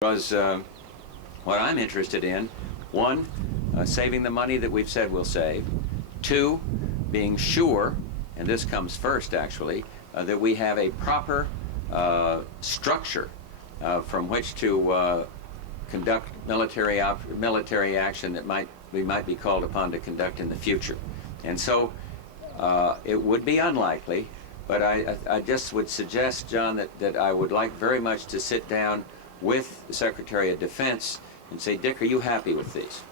Was what I'm interested in. One, saving the money that we've said we'll save. Two, being sure, and this comes first actually, that we have a proper structure from which to conduct military action that we might be called upon to conduct in the future. And so it would be unlikely, but I just would suggest, John, that I would like very much to sit down with the Secretary of Defense and say, Dick, are you happy with these?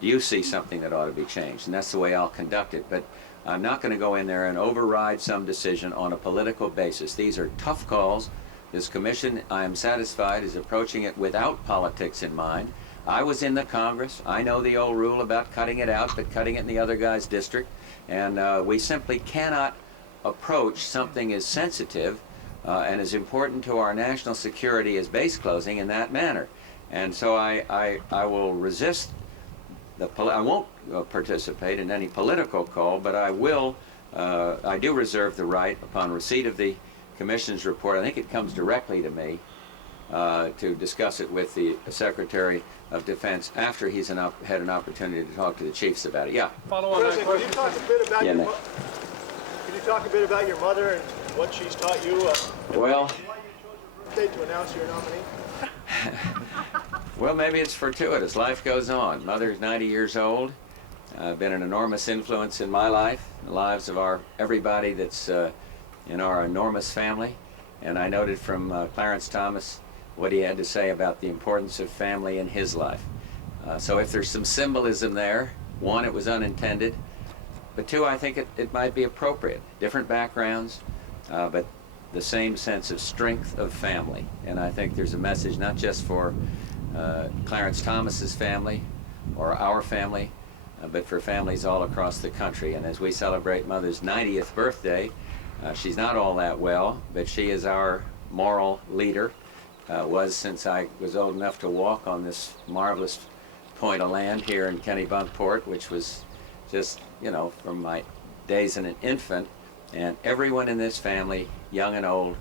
Do you see something that ought to be changed? And that's the way I'll conduct it. But I'm not going to go in there and override some decision on a political basis. These are tough calls. This commission, I am satisfied, is approaching it without politics in mind. I was in the Congress. I know the old rule about cutting it out, but cutting it in the other guy's district. And we simply cannot approach something as sensitive and as important to our national security as base closing in that manner. And so I will resist I won't participate in any political call, but I will, I do reserve the right upon receipt of the Commission's report, I think it comes directly to me, to discuss it with the Secretary of Defense after he's had an opportunity to talk to the chiefs about it. Yeah. Follow on that question. Can you talk a bit about your mother and what she's taught you? Well, why you chose her birthday to announce your nominee? Well, maybe it's fortuitous. Life goes on. Mother's 90 years old. Been an enormous influence in my life, the lives of everybody that's in our enormous family. And I noted from Clarence Thomas what he had to say about the importance of family in his life. So if there's some symbolism there, one, it was unintended, but two, I think it might be appropriate. Different backgrounds, but the same sense of strength of family. And I think there's a message not just for Clarence Thomas's family or our family, but for families all across the country. And as we celebrate Mother's 90th birthday, she's not all that well, but she is our moral leader, was since I was old enough to walk on this marvelous point of land here in Kennebunkport, which was just, you know, from my days as an infant. And everyone in this family, young and old,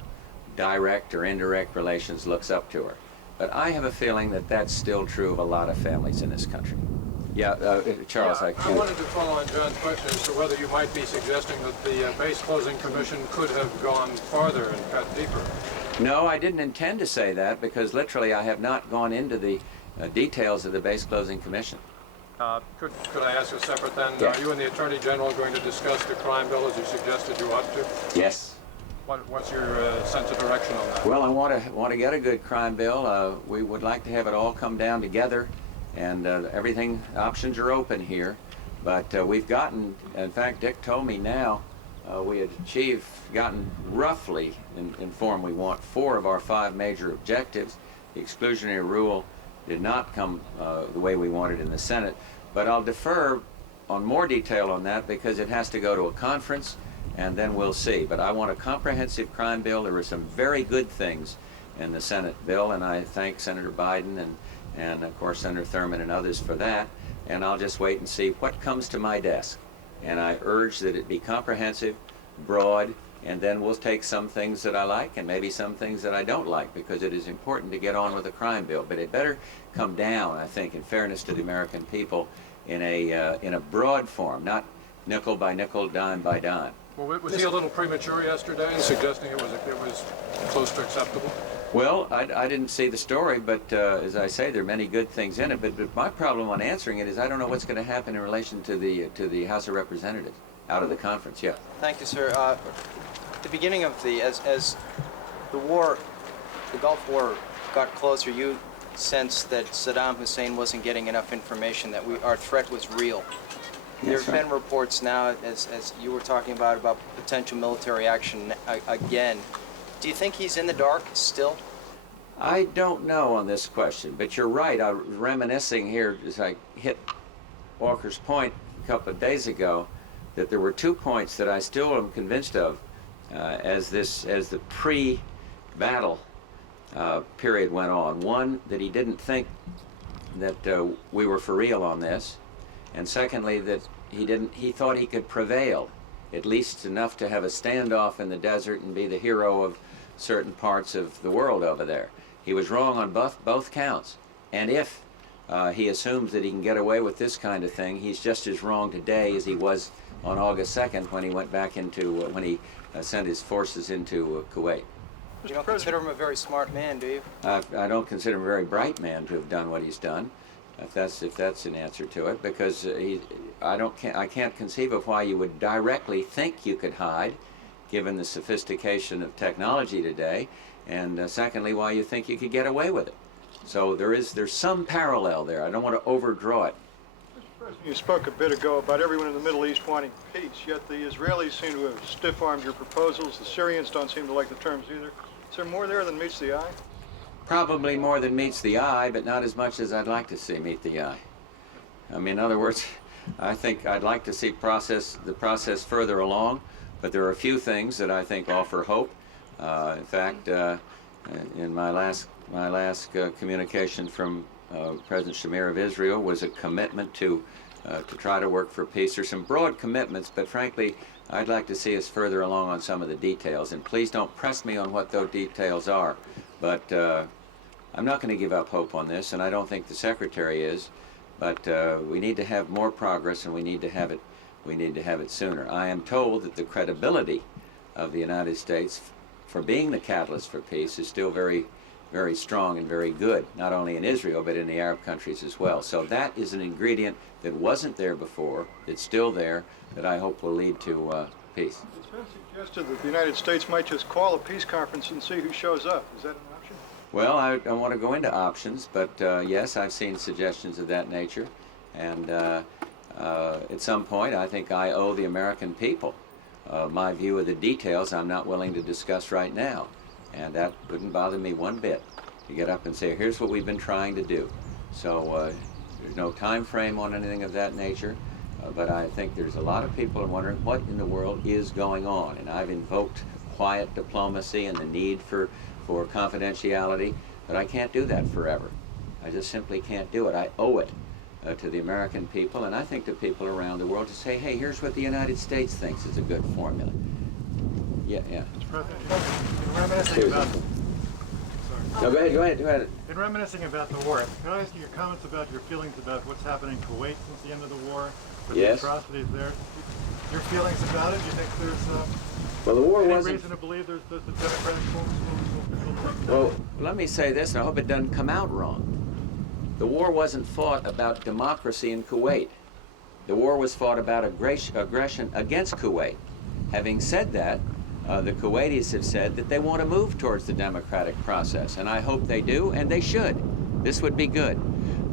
direct or indirect relations, looks up to her. But I have a feeling that that's still true of a lot of families in this country. Yeah, Charles, I wanted to follow on John's question as to whether you might be suggesting that the base closing commission could have gone farther and cut deeper. No, I didn't intend to say that, because literally I have not gone into the details of the base closing commission. Could I ask a separate then? Yes. Are you and the Attorney General going to discuss the crime bill as you suggested you ought to? Yes. What's your sense of direction on that? Well, I want to get a good crime bill. We would like to have it all come down together, and everything, options are open here. But we've gotten, in fact, Dick told me now, we had gotten roughly in form we want 4 of our 5 major objectives. The exclusionary rule did not come the way we wanted in the Senate, but I'll defer on more detail on that because it has to go to a conference, and then we'll see. But I want a comprehensive crime bill. There were some very good things in the Senate bill, and I thank Senator Biden and of course Senator Thurmond and others for that, and I'll just wait and see what comes to my desk. And I urge that it be comprehensive, broad, and then we'll take some things that I like and maybe some things that I don't like, because it is important to get on with a crime bill. But it better come down, I think, in fairness to the American people, in a broad form, not nickel by nickel, dime by dime. Well, was he a little premature yesterday in suggesting it was close to acceptable? Well, I didn't see the story, but as I say, there are many good things in it. But my problem on answering it is I don't know what's going to happen in relation to the House of Representatives out of the conference. Yeah. Thank you, sir. At the beginning of as the war, the Gulf War got closer, you sensed that Saddam Hussein wasn't getting enough information, that our threat was real. There have been reports now, as you were talking about potential military action again. Do you think he's in the dark still? I don't know on this question, but you're right. I was reminiscing here as I hit Walker's point a couple of days ago, that there were 2 points that I still am convinced of as the pre-battle period went on. One, that he didn't think that we were for real on this, and secondly, that he thought he could prevail, at least enough to have a standoff in the desert and be the hero of certain parts of the world over there. He was wrong on both counts. And if he assumes that he can get away with this kind of thing, he's just as wrong today as he was on August 2nd when he went back into, when he sent his forces into Kuwait. You don't consider him a very smart man, do you? I don't consider him a very bright man to have done what he's done, if that's an answer to it, because I can't conceive of why you would directly think you could hide, given the sophistication of technology today, and secondly, why you think you could get away with it. So there's some parallel there. I don't want to overdraw it. Mr. President, you spoke a bit ago about everyone in the Middle East wanting peace, yet the Israelis seem to have stiff-armed your proposals. The Syrians don't seem to like the terms either. Is there more there than meets the eye? Probably more than meets the eye, but not as much as I'd like to see meet the eye. I mean, in other words, I think I'd like to see the process further along, but there are a few things that I think offer hope. In fact, in my last communication from President Shamir of Israel was a commitment to try to work for peace. There's some broad commitments, but frankly, I'd like to see us further along on some of the details. And please don't press me on what those details are. But I'm not going to give up hope on this, and I don't think the Secretary is. But we need to have more progress, and we need to have it. We need to have it sooner. I am told that the credibility of the United States for being the catalyst for peace is still very, very strong and very good, not only in Israel, but in the Arab countries as well. So that is an ingredient that wasn't there before, that's still there, that I hope will lead to peace. It's been suggested that the United States might just call a peace conference and see who shows up. Is that an option? Well, I don't want to go into options, but yes, I've seen suggestions of that nature. And at some point, I think I owe the American people my view of the details I'm not willing to discuss right now. And that wouldn't bother me one bit, to get up and say, here's what we've been trying to do. So there's no time frame on anything of that nature, but I think there's a lot of people wondering what in the world is going on. And I've invoked quiet diplomacy and the need for confidentiality, but I can't do that forever. I just simply can't do it. I owe it to the American people, and I think to people around the world, to say, hey, here's what the United States thinks is a good formula. Yeah. Mr. President, In reminiscing about, No, go ahead. In reminiscing about the war, can I ask you your comments about your feelings about what's happening in Kuwait since the end of the war? With Yes. the atrocities there. Your feelings about it? Do you think there's Well, the war any wasn't... reason to believe there's the democratic forms will take Well, let me say this, and I hope it doesn't come out wrong. The war wasn't fought about democracy in Kuwait. The war was fought about aggression against Kuwait. Having said that, the Kuwaitis have said that they want to move towards the democratic process, and I hope they do, and they should. This would be good.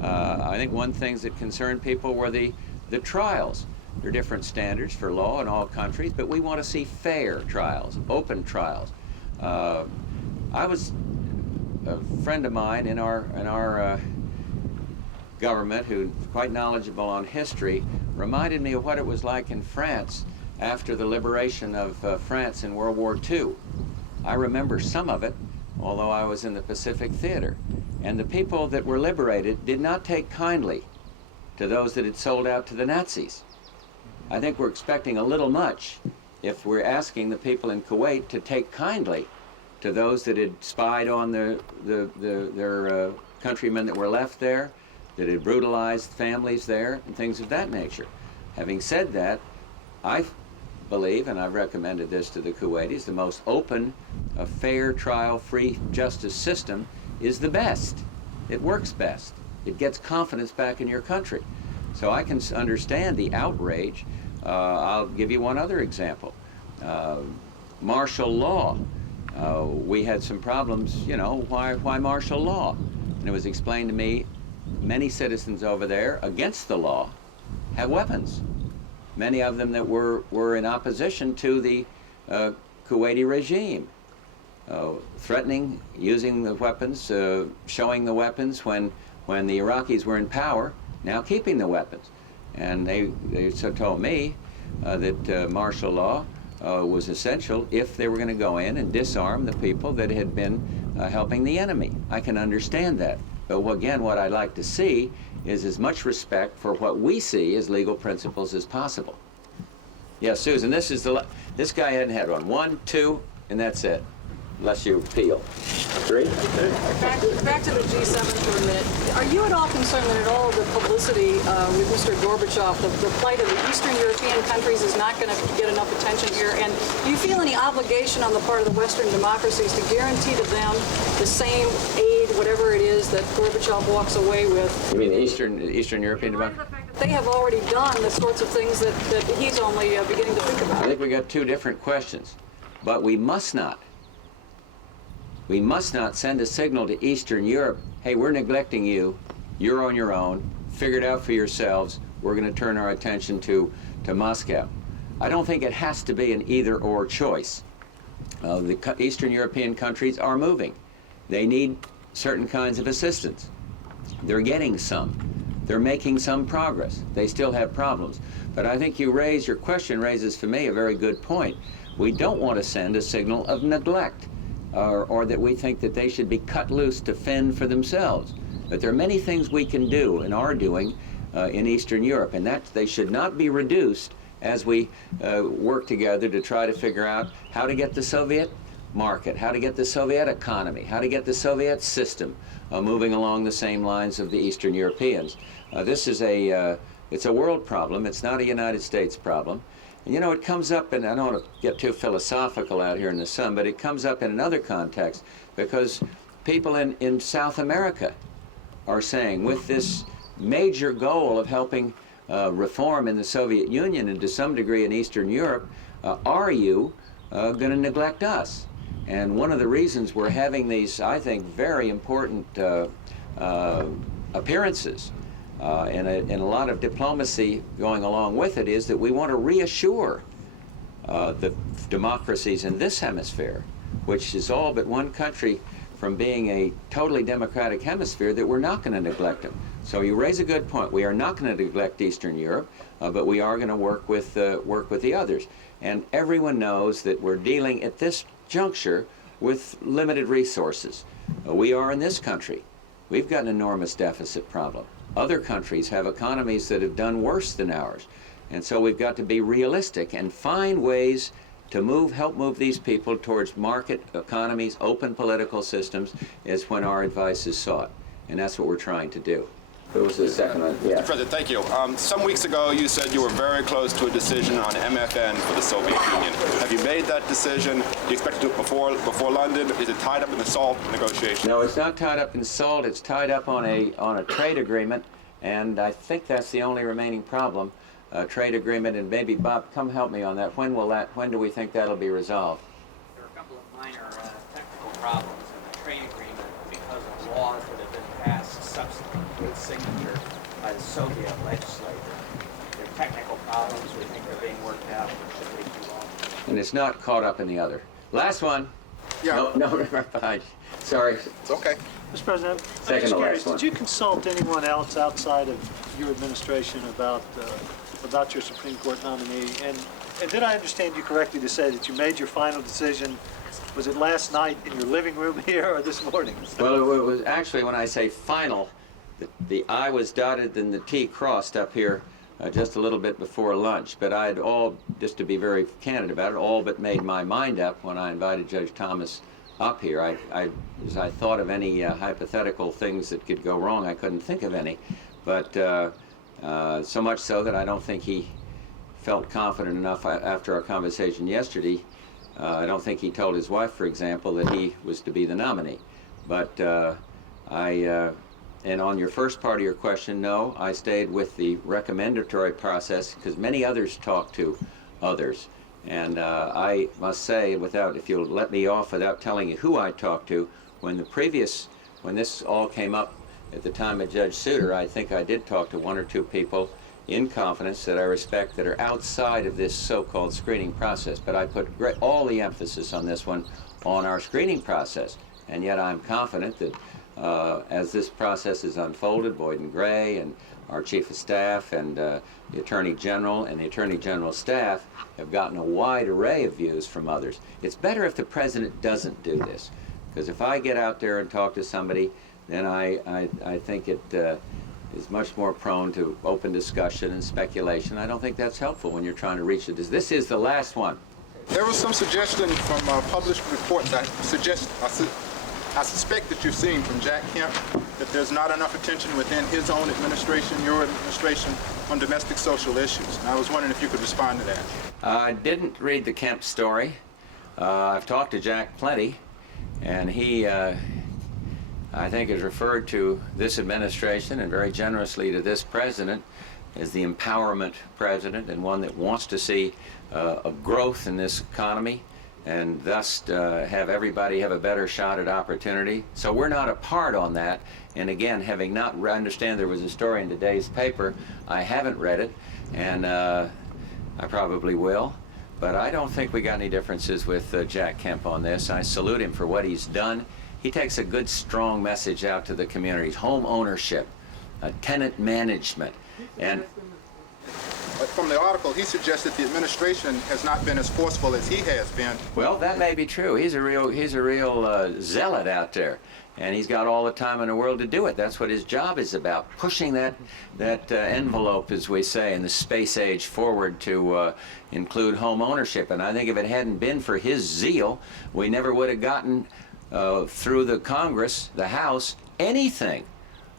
I think one thing that concerned people were the trials. There are different standards for law in all countries, but we want to see fair trials, open trials. I was a friend of mine in our government, who's quite knowledgeable on history, reminded me of what it was like in France after the liberation of France in World War II. I remember some of it, although I was in the Pacific Theater. And the people that were liberated did not take kindly to those that had sold out to the Nazis. I think we're expecting a little much if we're asking the people in Kuwait to take kindly to those that had spied on their countrymen that were left there, that had brutalized families there, and things of that nature. Having said that, I believe, and I've recommended this to the Kuwaitis, the most open, fair trial, free justice system is the best. It works best. It gets confidence back in your country. So I can understand the outrage. I'll give you one other example. Martial law. We had some problems, why martial law? And it was explained to me, many citizens over there against the law have weapons. Many of them that were in opposition to the Kuwaiti regime, threatening, using the weapons, showing the weapons when the Iraqis were in power, now keeping the weapons. And they so told me that martial law was essential if they were going to go in and disarm the people that had been helping the enemy. I can understand that. But again, what I'd like to see is as much respect for what we see as legal principles as possible. Yeah, Susan, this guy hadn't had one. 1, 2, and that's it. unless you peel. 3? Back to the G7 for a minute. Are you at all concerned that at all the publicity with Mr. Gorbachev, the plight of the Eastern European countries is not going to get enough attention here? And do you feel any obligation on the part of the Western democracies to guarantee to them the same aid, whatever it is, that Gorbachev walks away with? You mean the Eastern European democracy? They have already done the sorts of things that he's only beginning to think about. I think we got two different questions. But we must not send a signal to Eastern Europe, hey, we're neglecting you, you're on your own, figure it out for yourselves, we're going to turn our attention to Moscow. I don't think it has to be an either-or choice. The Eastern European countries are moving. They need certain kinds of assistance. They're getting some. They're making some progress. They still have problems. But I think your question raises for me a very good point. We don't want to send a signal of neglect or that we think that they should be cut loose to fend for themselves. But there are many things we can do and are doing in Eastern Europe, and that they should not be reduced as we work together to try to figure out how to get the Soviet market, how to get the Soviet economy, how to get the Soviet system moving along the same lines of the Eastern Europeans. This is it's a world problem. It's not a United States problem. And, you know, it comes up, and I don't want to get too philosophical out here in the sun, but it comes up in another context because people in South America are saying, with this major goal of helping reform in the Soviet Union and to some degree in Eastern Europe, are you going to neglect us? And one of the reasons we're having these, I think, very important appearances and a lot of diplomacy going along with it is that we want to reassure the democracies in this hemisphere, which is all but one country from being a totally democratic hemisphere, that we're not going to neglect them. So you raise a good point. We are not going to neglect Eastern Europe, but we are going to work with the others. And everyone knows that we're dealing at this juncture with limited resources. We are in this country. We've got an enormous deficit problem. Other countries have economies that have done worse than ours. And so we've got to be realistic and find ways to help move these people towards market economies, open political systems, is when our advice is sought. And that's what we're trying to do. Who was the second one? Yeah. Mr. President, thank you. Some weeks ago, you said you were very close to a decision on MFN for the Soviet Union. Have you made that decision? Do you expect to do it before London? Is it tied up in the SALT negotiation? No, it's not tied up in SALT. It's tied up on a trade agreement, and I think that's the only remaining problem. Trade agreement, and maybe Bob, come help me on that. When do we think that'll be resolved? There are a couple of minor technical problems in the trade agreement because of laws that have been passed subsequent to its signature by the Soviet legislature. There are technical problems. We think they're being worked out, but it should take too long. And it's not caught up in the other. Last one. Yeah. No, right behind you. Sorry. It's okay. Mr. President, Second I'm just to last curious, one. did you consult anyone else outside of your administration about your Supreme Court nominee? And did I understand you correctly to say that you made your final decision, was it last night in your living room here or this morning? Well, it was actually, when I say final, the I was dotted and the T crossed up here just a little bit before lunch. But I'd all, just to be very candid about it, all but made my mind up when I invited Judge Thomas up here. As I thought of any hypothetical things that could go wrong, I couldn't think of any. But so much so that I don't think he felt confident enough after our conversation yesterday. I don't think he told his wife, for example, that he was to be the nominee. But and on your first part of your question, no, I stayed with the recommendatory process because many others talk to others. And I must say, if you'll let me off without telling you who I talked to, when this all came up at the time of Judge Souter, I think I did talk to one or two people in confidence that I respect that are outside of this so-called screening process. But I put all the emphasis on this one, on our screening process. And yet I'm confident that as this process is unfolded, Boyd and Gray and our Chief of Staff and the Attorney General and the Attorney General's staff have gotten a wide array of views from others. It's better if the President doesn't do this, because if I get out there and talk to somebody, then I think it is much more prone to open discussion and speculation. I don't think that's helpful when you're trying to reach it. This is the last one. There was some suggestion from published reports. I suspect that you've seen from Jack Kemp that there's not enough attention within his own administration, your administration, on domestic social issues. And I was wondering if you could respond to that. I didn't read the Kemp story. I've talked to Jack plenty, and he, I think, has referred to this administration and very generously to this president as the empowerment president, and one that wants to see a growth in this economy and thus have everybody have a better shot at opportunity. So we're not apart on that. And again, having not understand there was a story in today's paper, I haven't read it, and I probably will. But I don't think we got any differences with Jack Kemp on this. I salute him for what he's done. He takes a good, strong message out to the communities. Home ownership, tenant management, and from the article, he suggests that the administration has not been as forceful as he has been. well, that may be true. He's a real zealot out there, and he's got all the time in the world to do it. That's what his job is about, pushing that envelope, as we say, in the space age forward to include home ownership. And I think if it hadn't been for his zeal, we never would have gotten through the Congress, the House, anything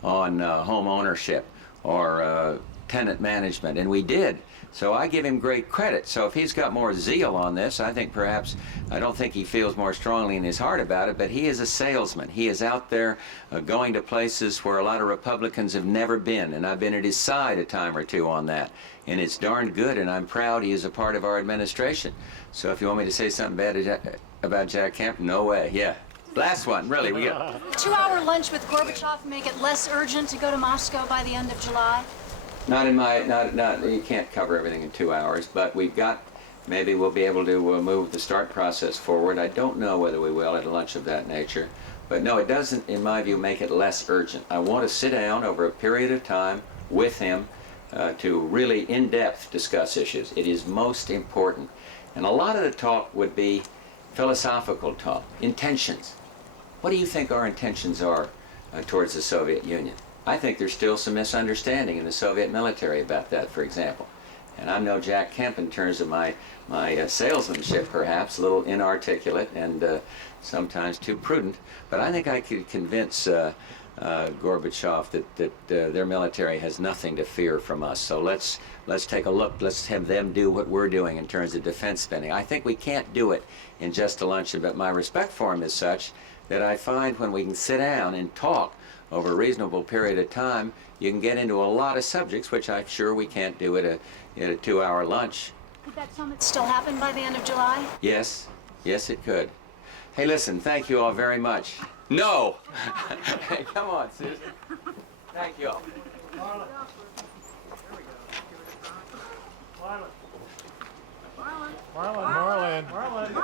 on home ownership or tenant management, and we did. So I give him great credit. So if he's got more zeal on this, I think perhaps, I don't think he feels more strongly in his heart about it, but he is a salesman. He is out there going to places where a lot of Republicans have never been, and I've been at his side a time or two on that. And it's darn good, and I'm proud he is a part of our administration. So if you want me to say something bad about Jack Kemp, no way, yeah. Last one, really, we got. 2-hour lunch with Gorbachev make it less urgent to go to Moscow by the end of July? Not in my, you can't cover everything in 2 hours, but we've got, maybe we'll be able to move the start process forward. I don't know whether we will at a lunch of that nature, but no, it doesn't, in my view, make it less urgent. I want to sit down over a period of time with him to really in-depth discuss issues. It is most important. And a lot of the talk would be philosophical talk, intentions. What do you think our intentions are towards the Soviet Union? I think there's still some misunderstanding in the Soviet military about that, for example. And I'm no Jack Kemp in terms of my salesmanship, perhaps, a little inarticulate and sometimes too prudent. But I think I could convince Gorbachev that their military has nothing to fear from us. So let's take a look. Let's have them do what we're doing in terms of defense spending. I think we can't do it in just a luncheon, but my respect for him is such that I find when we can sit down and talk over a reasonable period of time, you can get into a lot of subjects, which I'm sure we can't do at a 2-hour lunch. Could that summit still happen by the end of July? Yes, yes it could. Hey, listen, thank you all very much. No! Hey, come on, Susan. Thank you all. Marlon. Marlon. Marlon.